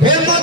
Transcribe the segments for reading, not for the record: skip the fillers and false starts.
Vemos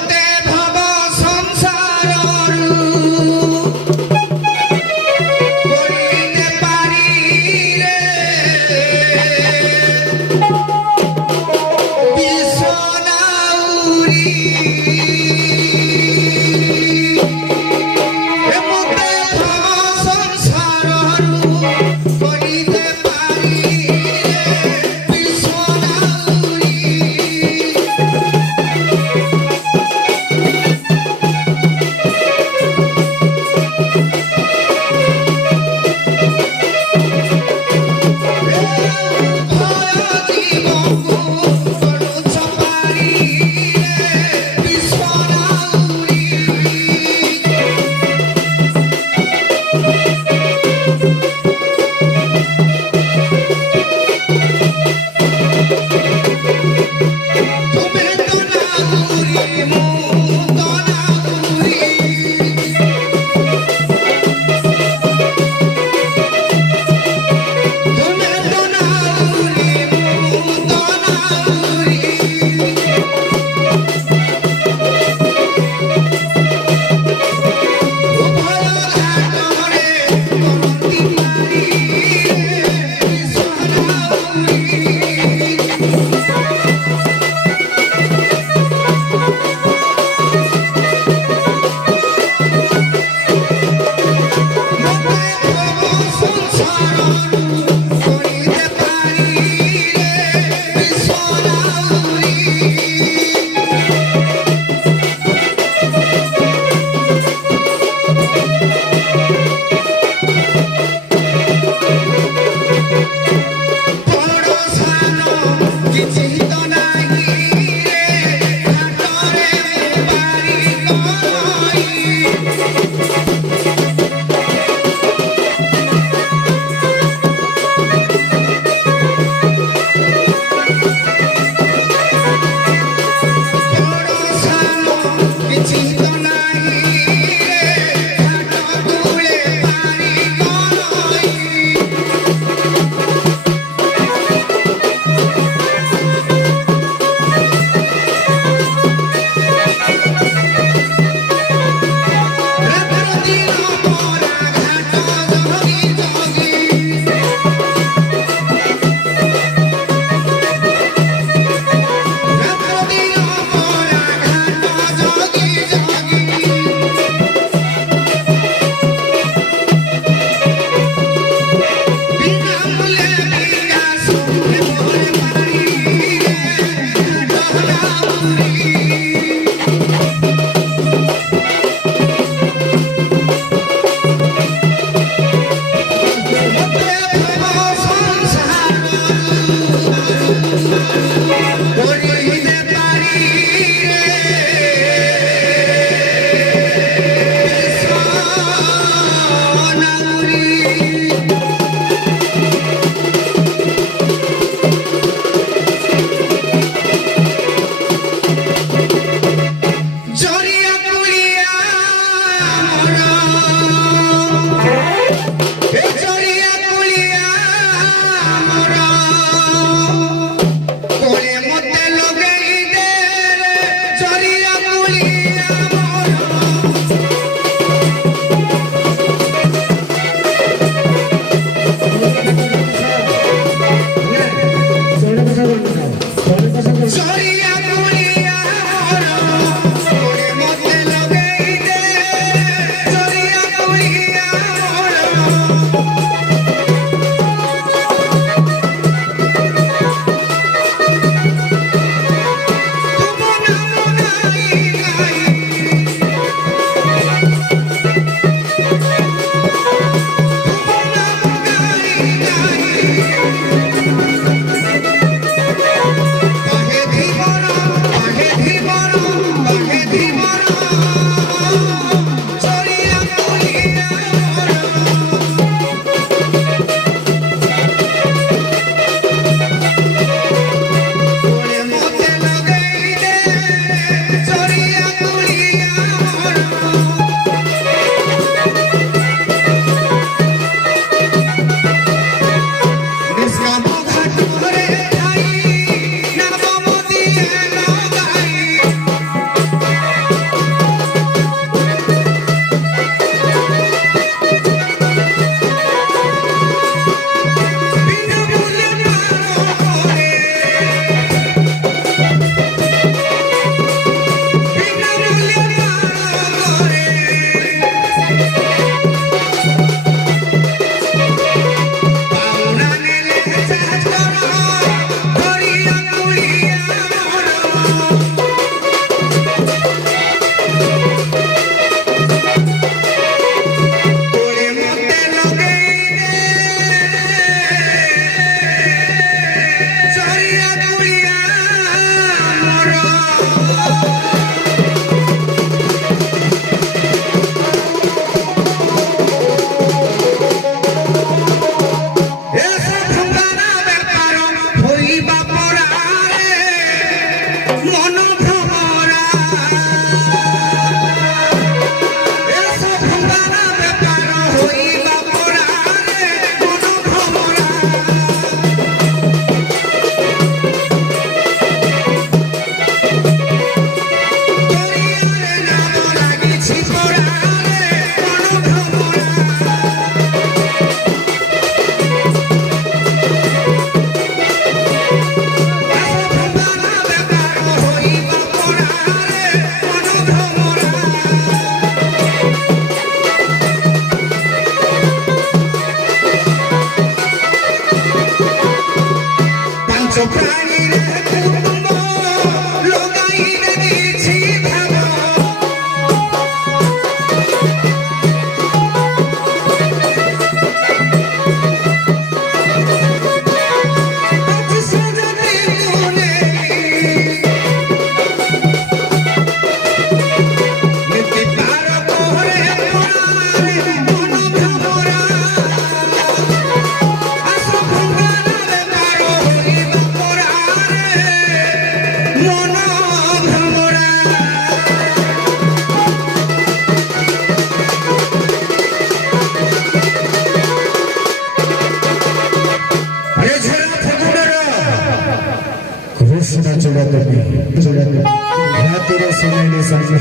तेरे सुनैले संध्या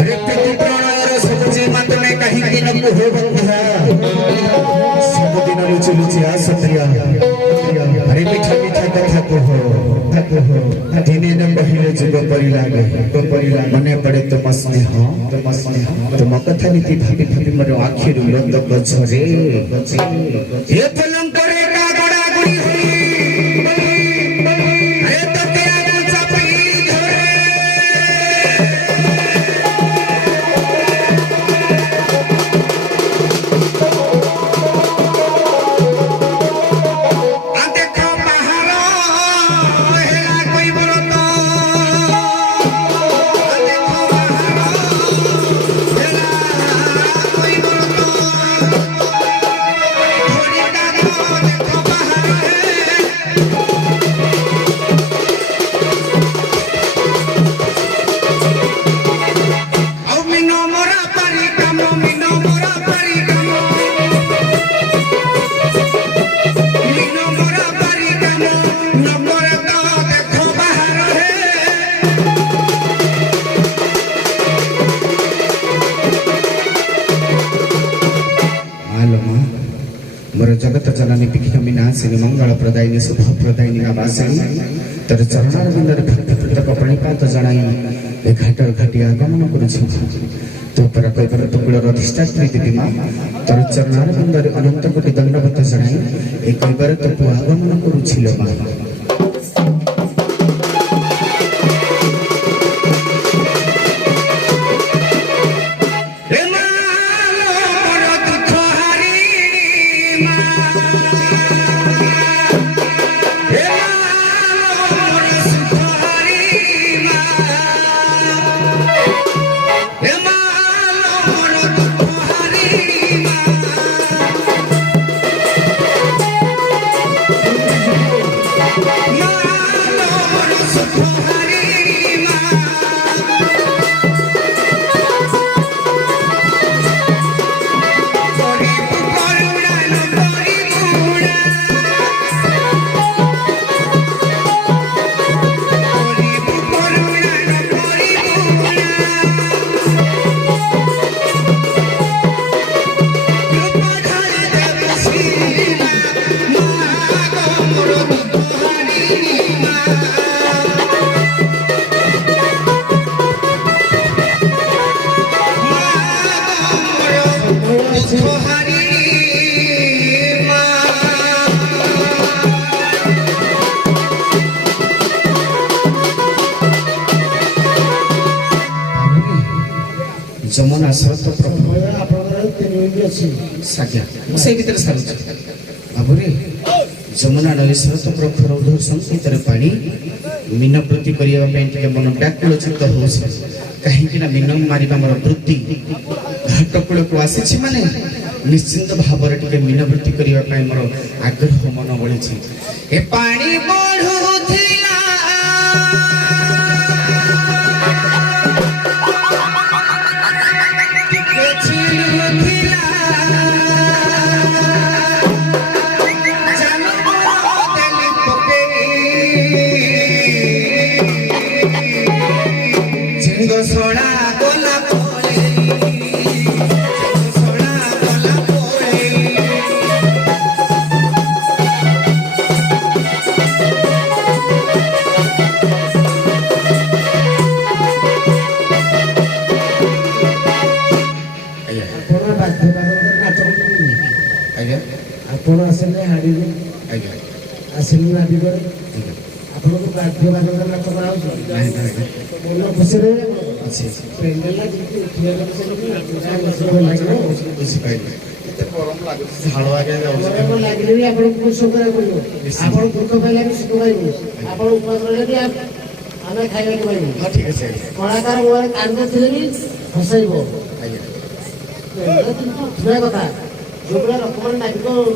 अरे प्रीति प्रणयर सबुजे मत में कहीं की न हो बंधा सब दिन लुचि लुचि आसत्रिया अरे मीठा मीठा कथा कहो दिने न पहिले जुग परि लागे मने पड़े तो मस्ने तुम कथा नीति भाभी भाभी मोर आखिर लंद गछरे ये पलंग करे का गड़ा गुड़ी हुई मोर जगत जननी पिखिनमी नासिनी मंगल प्रदायिनी शुभ प्रदायिनी आवासिनी तर चरणार बिंदर भक्ति पृथक प्रणिपात जनाई ए घाटर घाटी आगमन करुछि तो पर कैबर टुकुलर अधिष्ठात्री देवी मां तर चरणार बिंदर अनंत कोटि दंडवत जनाई ए कैबर टुकु आगमन करुछिलो मां जमुना स्रोत प्रभु से भीतर सारू बाबूरे जमुना नदी स्रोत प्रखर उधर संकेतर पानी मीन वृत्ति करने मन व्याकुल चित्त हो कहीं मीन मारिबा मोर वृत्ति घाटकूल को आसी माने निश्चिंत भाव मीन वृत्ति करने मोर आग्रह मन बढ़ी ए पानी बढ़ुथिला ଆପଣ ଆସିଲେ ହାଡ଼ିରେ ଆସିଲେ ନାଟିକରେ ଆପଣଙ୍କୁ ବାଧ୍ୟ ବାଧକ ନାଟ କରାହେଉଛି ମନ ଖୁସିରେ ପେଣ୍ଡେଲା ଯେମିତି ଉଠିବା କେତେ ଗରମ ଲାଗୁଛି ଝାଳ ଆଗେ ଯାଉଛି ଗରମ ଲାଗିଲେ ବି ଆପଣଙ୍କୁ ସୁଖ କରିବାକୁ ପଡ଼ିବ ଆପଣ ଦୁଃଖ ପାଇଲେ ବି ସୁଖ ପାଇବୁ ଆପଣ ଉପାସ ରହିଲେ ବି ଆମେ ଖାଇବାକୁ ପାଇବୁ ଠିକ ଅଛି କଳାକାର ମୁହଁରେ କାନ୍ଦ ଥିଲେ ବି ହସାଇବ ଉଠିବା କଥା ଯୋଉଗୁଡ଼ା ଲୋକମାନେ ନାଟିକ मोर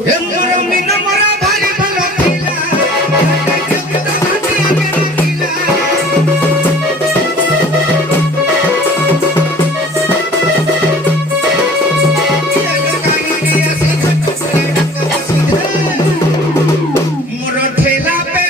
ठेला पे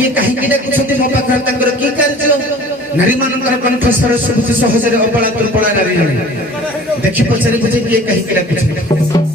କିଏ କାହିଁକି ଡାକୁଛନ୍ତି ମୋ ପାଖରେ ତାଙ୍କର କି କାର୍ଯ୍ୟ ନାରୀମାନଙ୍କର କଣ୍ଠସ୍ୱର ଶୁଭୁଛି ସହଜରେ ଅବଳା ଦୁର୍ବଳା ନାରୀ ଜଣେ ଦେଖି ପଚାରି ବୁଝି କିଏ କାହିଁକି ଡାକୁଛନ୍ତି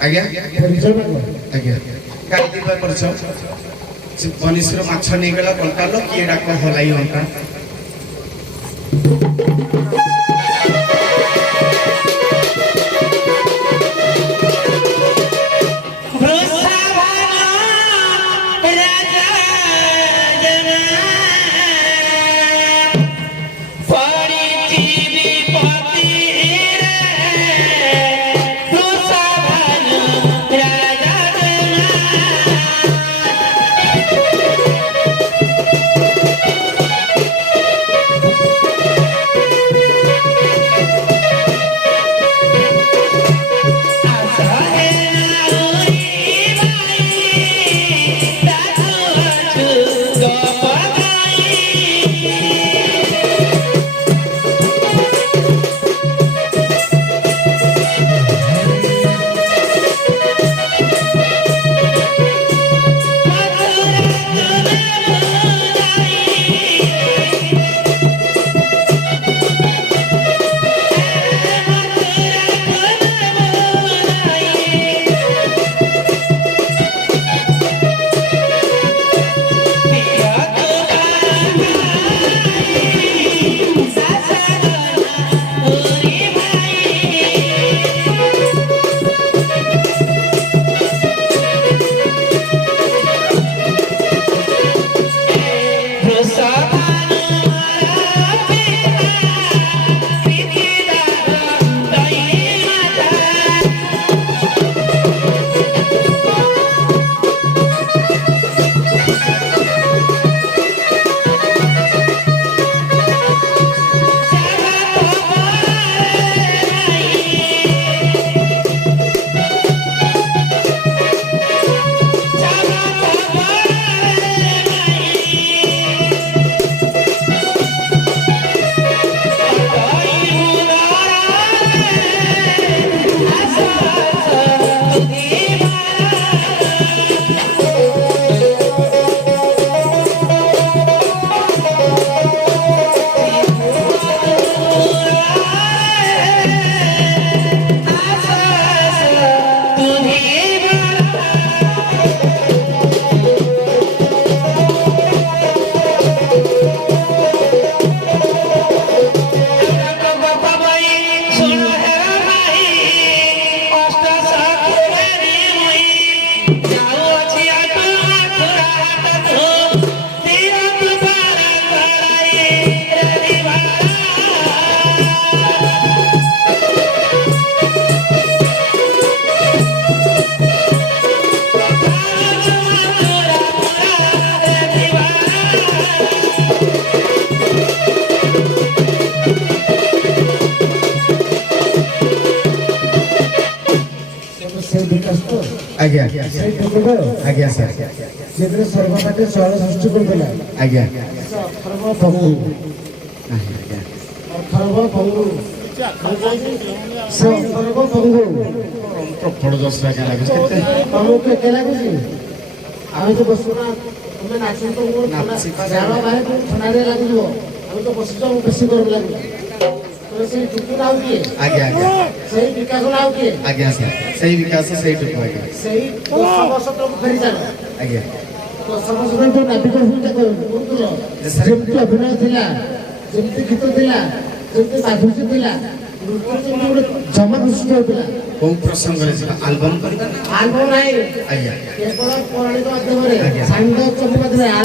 ଆଜ୍ଞା ଆଜ୍ଞା କାଲି କରିଛ ବନିଶୀର ମାଛ ନେଇଗଲା କଣ୍ଟାଲ କିଏ ଡାକ ହଲାଇ ଅଣ୍ଟା সেই বিকাশ তো ଆଜ୍ଞା সেই ঠাকুর ଆଜ୍ଞା ସାର୍ যেখানে সর্বদাকে চয়ন সৃষ্টি করবেন ଆଜ୍ଞା অথর্ব ফঙ্গু ଆଜ୍ଞା অথর্ব ফঙ্গু ସେ ଅଥର୍ବ ଫଙ୍ଗୁ ପ୍ରବଳ ଦଶ ଆଜ୍ଞା ଲାଗୁଛି କେତେ ତମକୁ କେତେ ଲାଗୁଛି ଆମେ ତ ବସୁ ନା ତମେ ନାଚୁ ତ ଝାଳ ବାହାରେ ଥଣ୍ଡାରେ ଲାଗିଯିବ ଆମେ ତ ବସିଛୁ ଆମକୁ ବେଶୀ ଗରମ ଲାଗୁଛି ସେଇ ଟୁକୁ ନାଉ କିଏ ଆଜ୍ଞା ଆଜ୍ଞା ସେଇ ବିକାଶ ନାଉ କିଏ ଆଜ୍ଞା ସାର୍ ସେଇ ବିକାଶ ସେଇଠୁ ଆଜ୍ଞା ସେଇ 10 ବର୍ଷ ତମକୁ ଫେରି ଚାଲ ଆଜ୍ଞା 10 ବର୍ଷ ତମକୁ ନାବିକ ଭୂମିକା କରୁଥିଲ ଯେମିତି ଅଭିନୟ ଥିଲା ଯେମିତି ଗୀତ ଥିଲା ଯେମିତି ମାଧୁର୍ଯ୍ୟ ଥିଲା ଜମା ସୃଷ୍ଟି ହେଉଥିଲା କୋଉ ପ୍ରସଙ୍ଗରେ ଆଲବମ୍ କରିବା ନା ଆଲବମ ନାହିଁ ଆଜ୍ଞା କେବଳ ପୌରାଣିକ ମାଧ୍ୟମରେ ଆଜ୍ଞା। ସାଙ୍ଗ ଚଣ୍ଡୀ ମାଧ୍ୟମରେ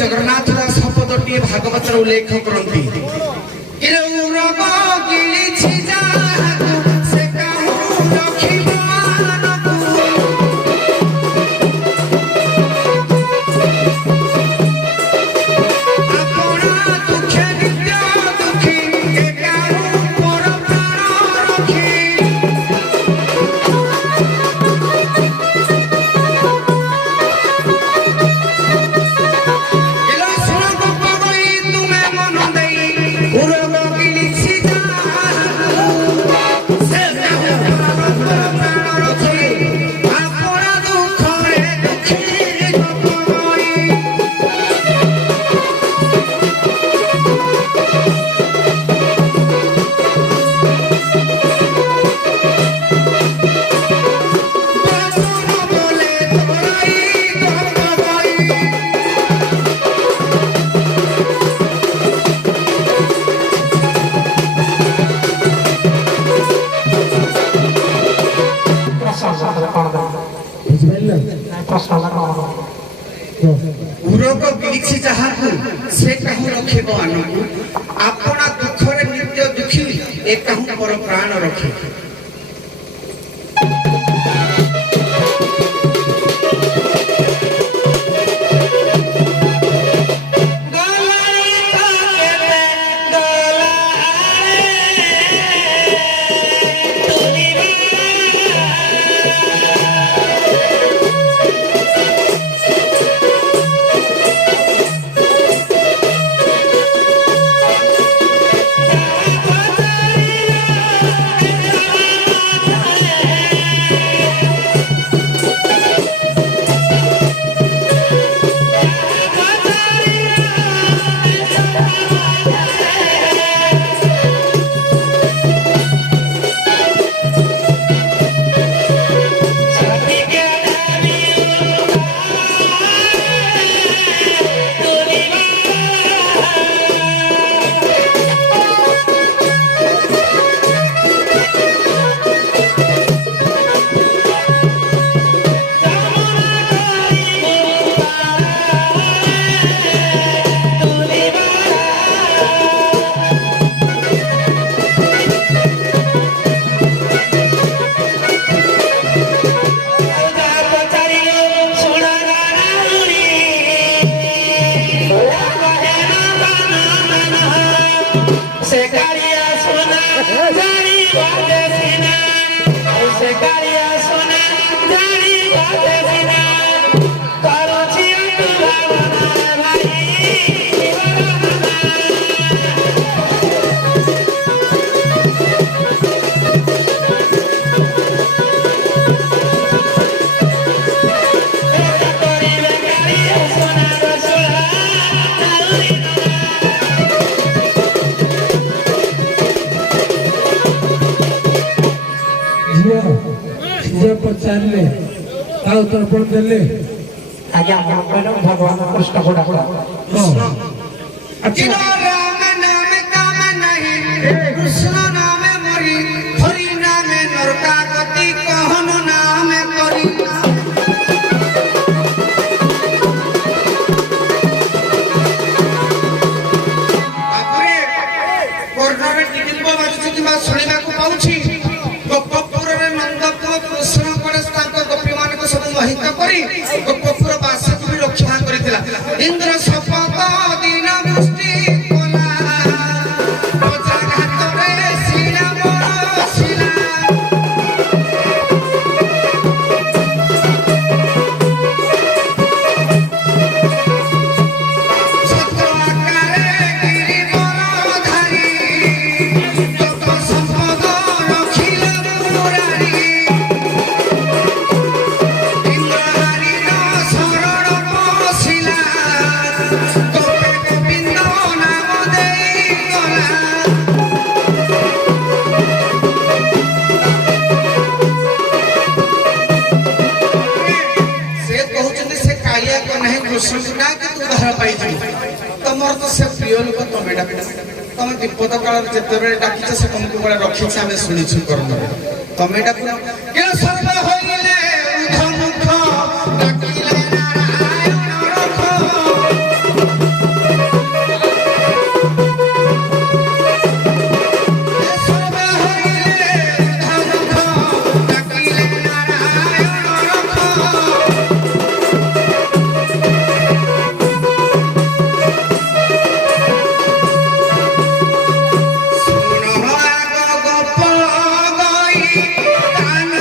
ଜଗନ୍ନାଥ ଦାସ ପଦଟିଏ ଭାଗବତର ଉଲ୍ଲେଖ କରନ୍ତି ଉରଗ ବିଳିଛି ଯାହାକୁ ସେ କାହୁଁ ରଖିବ ଆନକୁ ଆପଣା ଦୁଃଖରେ ନିତ୍ୟ ଦୁଃଖୀ ଏ କାହୁଁ ପର ପ୍ରାଣ ରଖେ ଝିଅ ପଚାରିଲେ ତା ଉତ୍ତର ଆପଣ ଦେଲେ ଆଜ୍ଞା ଆପଣ କହିଲେ ଭଗବାନ କୃଷ୍ଣକୁ ଡାକ ହଁ किनो राम नाम काम नहीं कृष्ण नाम मरी हरि नाम नरका गति कहन नाम करी आपरे कोर्नरे टिडिंब बाजुछि किबा सुनिबाकू पाउछि गोपपुररे नंदपुर कृष्ण कोडे स्थान गोपी मानको सब मोहित करी गोपपुर बासक भी रक्षा करितला इंद्र शपथ दिन वृष्टि कोला रोजा घाटरे श्रीराम शिला छत्र आकारे गिरिवर धारी जप संपद रखिल मुरारी इंद्रहारी शरण पशिला गोपे गोविंद नाम देई गला से कहउछन्ते से कालिया को नहीं कृष्ण ना कि तू धरा पाई जी तमर तो से प्रिय लोक तमे डाक तमे विपद काल जते बेले डाकिछ से तुमको बड़ा रखिछ हमें सुनिछु कर्म तमे डाक के सर्व होइले उध मुख डाकिले नारायण रख सर्व होइले उध मुख डाकिले नारायण रख सुनो आग गप गई कान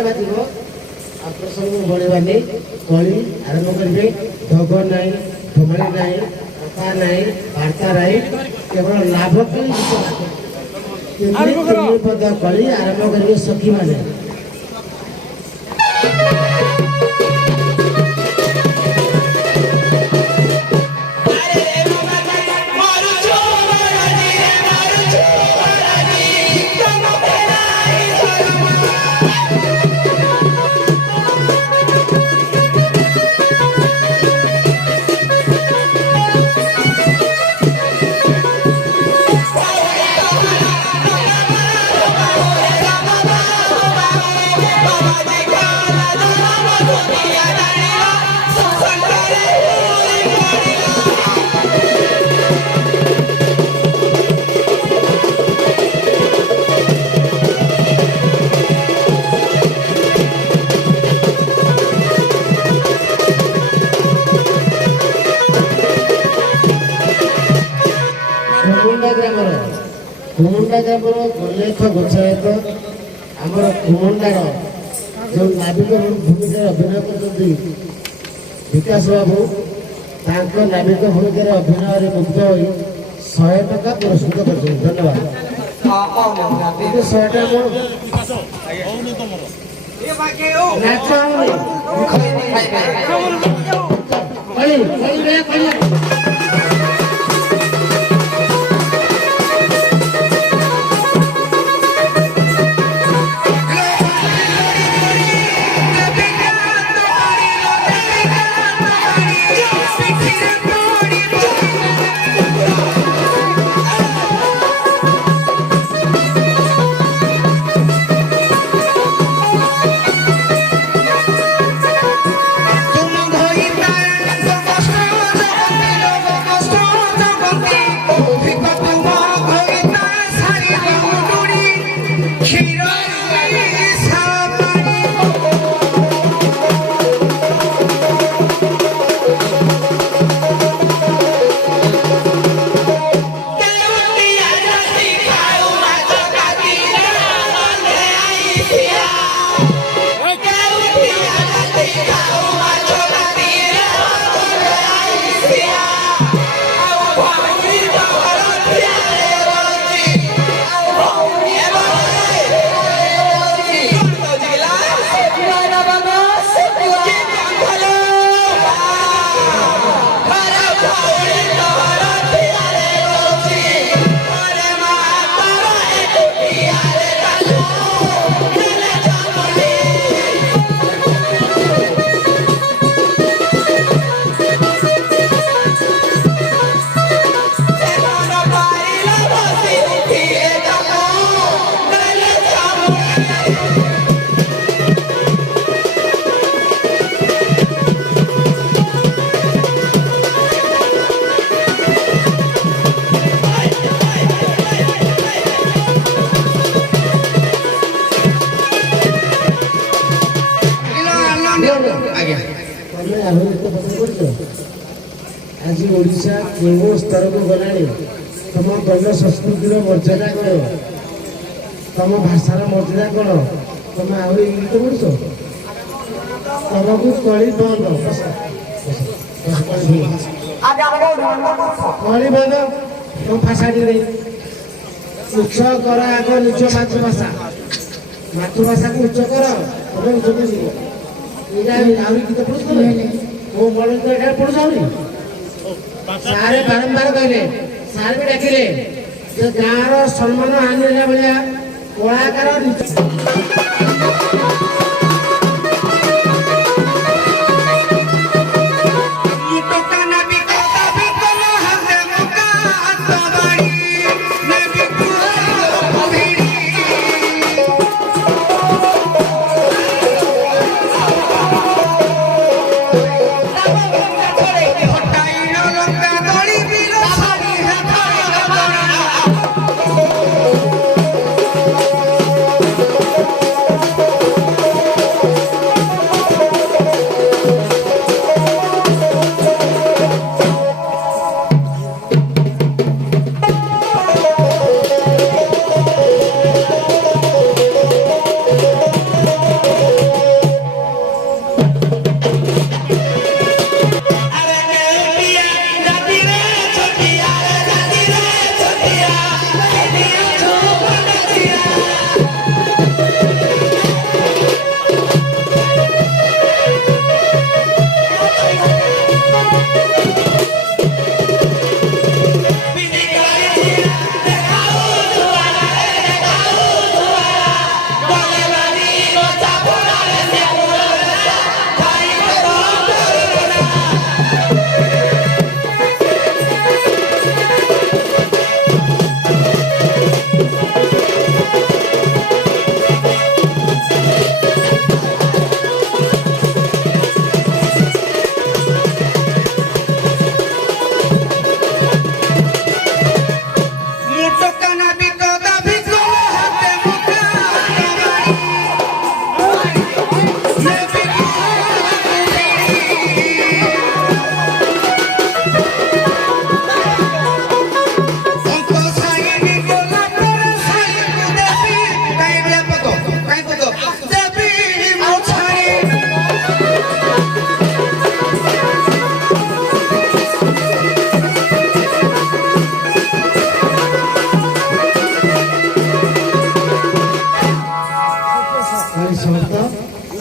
ଘଣ୍ଟାଟେ ବାଜିବ ଆପଣ ସବୁ ବଳିବାନି କଳି ଆରମ୍ଭ କରିବେ। ଢଗ ନାହିଁ, ଢମାଳି ନାହିଁ, କଥା ନାହିଁ, ବାର୍ତ୍ତା ନାହିଁ, କେବଳ ଲାଭ କଳି ତିନି ପଦ କଳି ଆରମ୍ଭ କରିବେ ସଖୀମାନେ। କୁମୁଣ୍ଡା ଗ୍ରାମର ଗୋଲେଖ ଗୋଚ୍ଛାୟତ ଆମର କୁମୁଣ୍ଡାର ଯେଉଁ ନାବିକ ଭୂମିକାରେ ଅଭିନୟ କରୁଛନ୍ତି ବିକାଶ ବାବୁ, ତାଙ୍କ ନାବିକ ଭୂମିକାରେ ଅଭିନୟରେ ମୁଗ୍ଧ ହୋଇ 100 ଟଙ୍କା ପୁରସ୍କୃତ କରିଛନ୍ତି। ଧନ୍ୟବାଦ। କିନ୍ତୁ 100 ଟଙ୍କା ନାଚ ଆଜି ଓଡ଼ିଶା କେଉଁ ସ୍ତରକୁ ଗଲାଣି? ତମ ଗଣ ସଂସ୍କୃତିର ମର୍ଯ୍ୟାଦା କ'ଣ? ତମ ଭାଷାର ମର୍ଯ୍ୟାଦା କ'ଣ? ତମେ ଆହୁରି ଗୀତ ପଢ଼ୁଛ? ତମକୁ କଳି ବନ୍ଦ, କଳି ବନ୍ଦ। ତମ ଭାଷାଟି ନେଇ ଉଚ୍ଚ କର ଆଗ ନିଜ ମାତୃଭାଷା, ମାତୃଭାଷାକୁ ଉଚ୍ଚ କର, ତମେ ଉଚ୍ଚ ଯିବ। ଏଇଟା ଆହୁରି ଗୀତ ପଢ଼ୁଛ? ମୋ ମନ ତ ଏଇଟା ପଢ଼ୁଛ? ସାରେ ବାରମ୍ବାର କହିଲେ, ସାର୍ ବି ଡାକିଲେ ଯେ ଗାଁର ସମ୍ମାନ ହାନି ହେଲା ଭଳିଆ କଳାକାର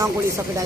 ଅଙ୍ଗୁଳି ସଫେଟା